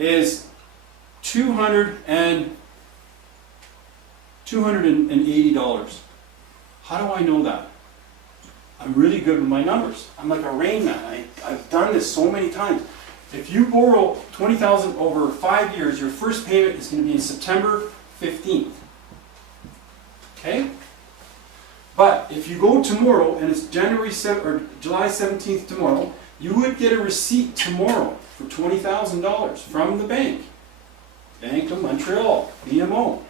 is $280. How do I know that? I'm really good with my numbers. I'm like a Rain Man. I've done this so many times. If you borrow $20,000 over 5 years, your first payment is going to be in September 15th. Okay? But if you go tomorrow, and it's July 17th tomorrow, you would get a receipt tomorrow for $20,000 from the bank. Bank of Montreal, BMO.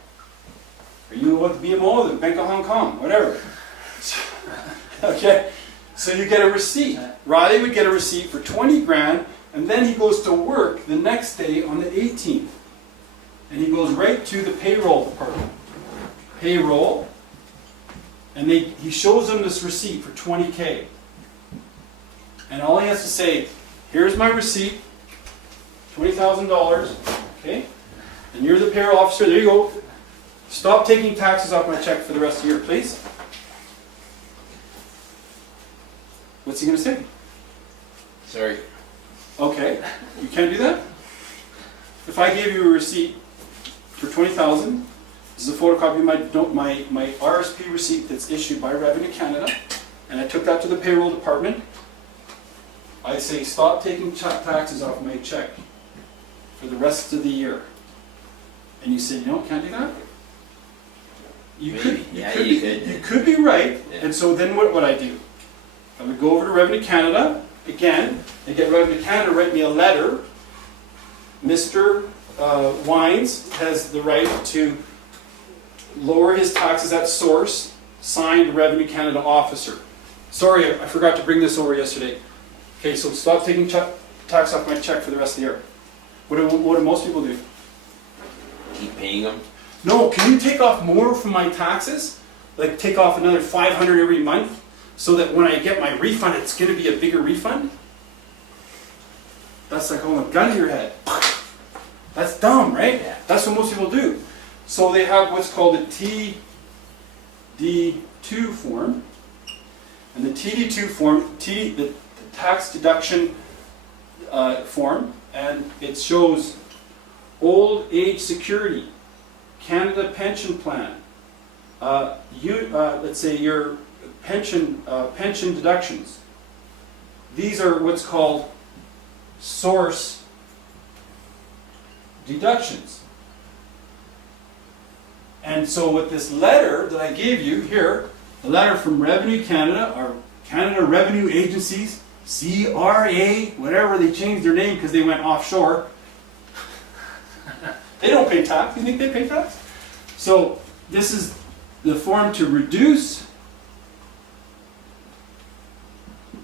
Are you with BMO, the Bank of Hong Kong, whatever. Okay? So you get a receipt. Riley would get a receipt for 20 grand, and then he goes to work the next day on the 18th. And he goes right to the payroll department. Payroll. And he shows them this receipt for 20K. And all he has to say, here's my receipt, $20,000, okay? And you're the payroll officer, there you go. Stop taking taxes off my check for the rest of the year, please. What's he going to say? Sorry. Okay, you can't do that? If I gave you a receipt for $20,000, this is a photocopy of my RSP receipt that's issued by Revenue Canada, and I took that to the payroll department, I say stop taking taxes off my check for the rest of the year. And you say, no, can't do that? You could be right, Yeah. and so then what would I do? I would go over to Revenue Canada, again, and get Revenue Canada to write me a letter. Mr. Wines has the right to lower his taxes at source, signed Revenue Canada officer. Sorry, I forgot to bring this over yesterday. Okay, so stop taking tax off my check for the rest of the year. What do most people do? Keep paying them? No, can you take off more from my taxes? Like take off another $500 every month so that when I get my refund, it's going to be a bigger refund? That's like holding a gun to your head. That's dumb, right? Yeah. That's what most people do. So they have what's called a TD2 form. And the TD2 form, the tax deduction form, and it shows old age security, Canada pension plan, let's say your pension deductions. These are what's called source deductions. And so with this letter that I gave you here, the letter from Revenue Canada, or Canada Revenue Agencies, CRA, whatever, they changed their name because they went offshore. They don't pay tax. You think they pay tax? So this is the form to reduce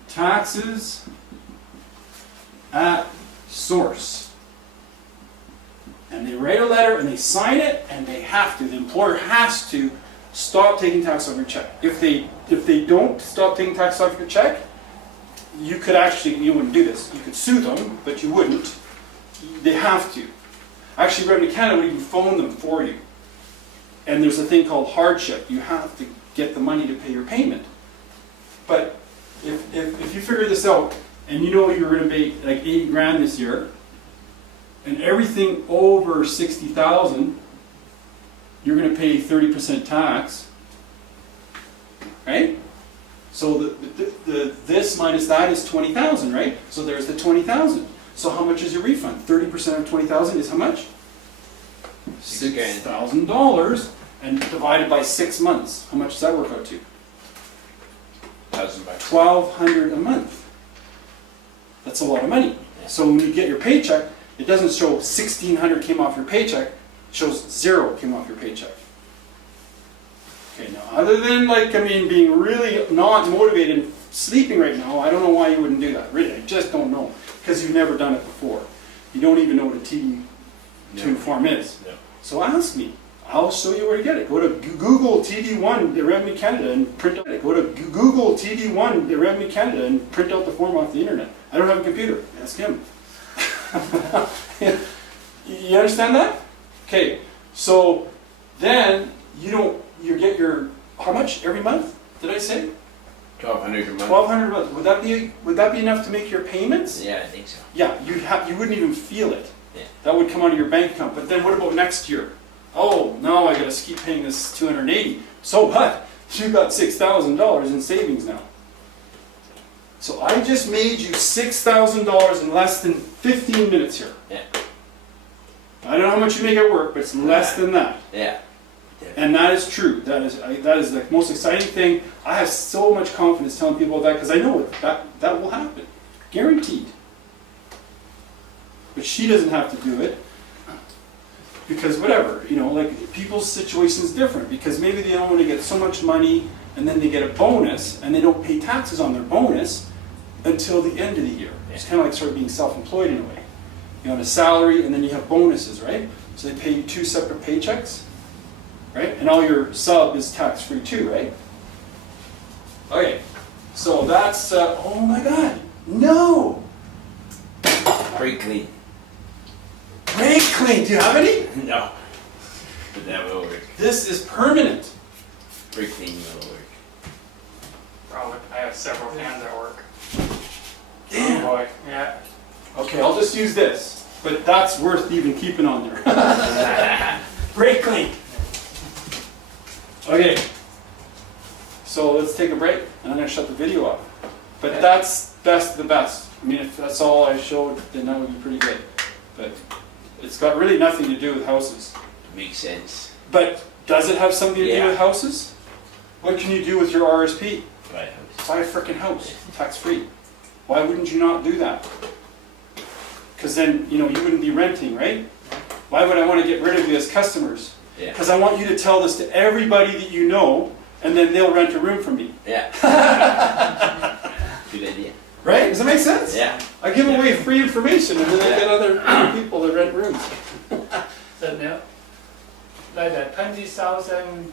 taxes at source. And they write a letter and they sign it, and they have to. The employer has to stop taking tax off your check. If they don't stop taking tax off your check, you wouldn't do this. You could sue them, but you wouldn't. They have to. Actually, Revenue Canada would even phone them for you. And there's a thing called hardship. You have to get the money to pay your payment. But if you figure this out, and you know you're going to pay like 80 grand this year, and everything over 60,000, you're going to pay 30% tax, right? So this minus that is 20,000, right? So there's the 20,000. So how much is your refund? 30% of 20,000 is how much? $6,000, and divided by 6 months. How much does that work out to? $1,200 a month. That's a lot of money. So when you get your paycheck, it doesn't show 1,600 came off your paycheck. It shows 0 came off your paycheck. Okay, now other than being really not motivated and sleeping right now, I don't know why you wouldn't do that. Really, I just don't know. Because you've never done it before. You don't even know what a TD2 form is. No. So ask me. I'll show you where to get it. Go to Google TD1 Revenue Canada and print out it. Go to Google TD1 Revenue Canada and print out the form off the internet. I don't have a computer. Ask him. You understand that? Okay. So then you get your, how much every month? Did I say? $1,200 a month. $1,200 a month. Would that be enough to make your payments? Yeah, I think so. Yeah, you wouldn't even feel it. Yeah. That would come out of your bank account. But then what about next year? Oh, now I gotta keep paying this $280. So what? You got $6,000 in savings now. So I just made you $6,000 in less than 15 minutes here. Yeah. I don't know how much you make at work, but it's less than that. Yeah. And that is true. That is the most exciting thing. I have so much confidence telling people that because I know that will happen. Guaranteed. But she doesn't have to do it. Because whatever, like people's situation is different. Because maybe they don't want to get so much money and then they get a bonus and they don't pay taxes on their bonus until the end of the year. It's kind of like sort of being self-employed in a way. You have a salary and then you have bonuses, right? So they pay you 2 separate paychecks, right? And all your sub is tax-free too, right? Okay, so that's, oh my God, no! Brake clean. Brake clean, do you have any? No. But that will work. This is permanent. Brake clean will work. Probably. I have several fans at work. Damn. Oh boy. Yeah. Okay, I'll just use this, but that's worth even keeping on there. Brake clean. Okay, so let's take a break, and I'm going to shut the video off. But Okay. that's best of the best. I mean, if that's all I showed, then that would be pretty good. But it's got really nothing to do with houses. Makes sense. But does it have something to do Yeah. with houses? What can you do with your RSP? Buy a house. Buy a freaking house, tax-free. Why wouldn't you not do that? Because then, you wouldn't be renting, right? Why would I want to get rid of you as customers? Yeah. Because I want you to tell this to everybody that you know, and then they'll rent a room from me. Yeah. Good idea. Right? Does that make sense? Yeah. I give away free information, and then I get other people that rent rooms. So now, like the 20,000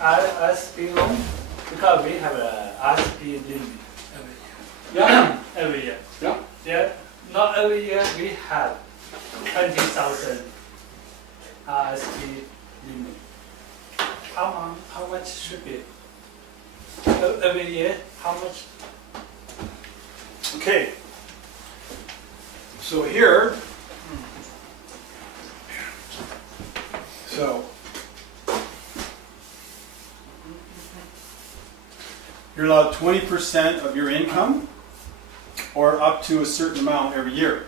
RSP loan, because we have a RSP limit Yeah. every year. Yeah. Yeah. Not every year we have 20,000 RSP limit. How much should be? Every year, how much? Okay. So here. So. You're allowed 20% of your income, or up to a certain amount every year.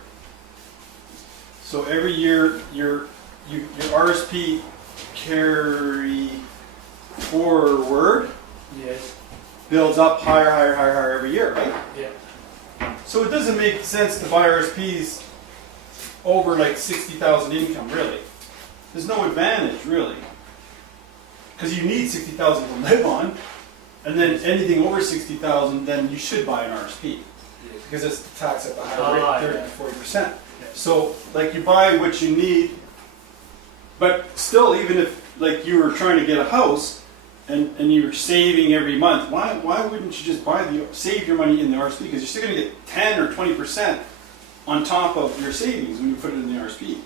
So every year your RSP carry forward Yes. builds up higher every year, right? Yeah. So it doesn't make sense to buy RSPs over like 60,000 income, really. There's no advantage, really. Because you need 60,000 to live on, and then anything over 60,000, then you should buy an RSP. Because it's taxed at the higher rate, 30 to 40%. So, like, you buy what you need, but still, even if, like, you were trying to get a house, and you're saving every month, why wouldn't you just save your money in the RSP? Because you're still going to get 10 or 20% on top of your savings when you put it in the RSP.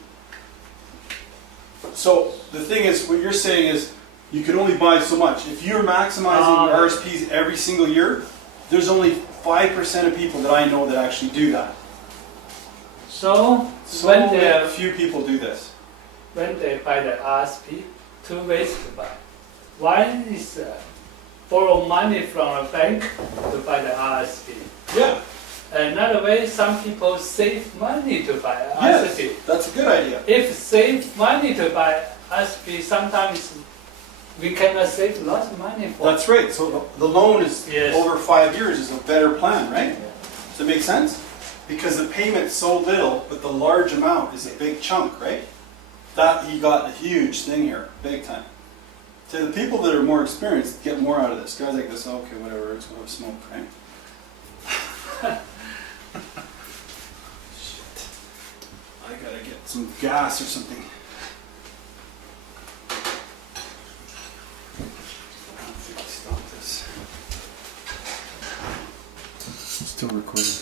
So, the thing is, what you're saying is, you can only buy so much. If you're maximizing your RSPs every single year, there's only 5% of people that I know that actually do that. So So when a few people do this. they buy the RSP, 2 ways to buy. One is borrow money from a bank to buy the RSP. Yeah. Another way, some people save money to buy Yes, RSP. that's a good idea. If save money to buy RSP, sometimes we cannot save lots of money for. That's right. So the loan is Yes. over 5 years is a better plan, right? Does that make sense? Because the payment's so little, but the large amount is a big chunk, right? That he got a huge thing here, big time. So the people that are more experienced get more out of this. Guys like this, okay, whatever, it's going to smoke, right? Shit. I gotta get some gas or something. Stop this. Still recording.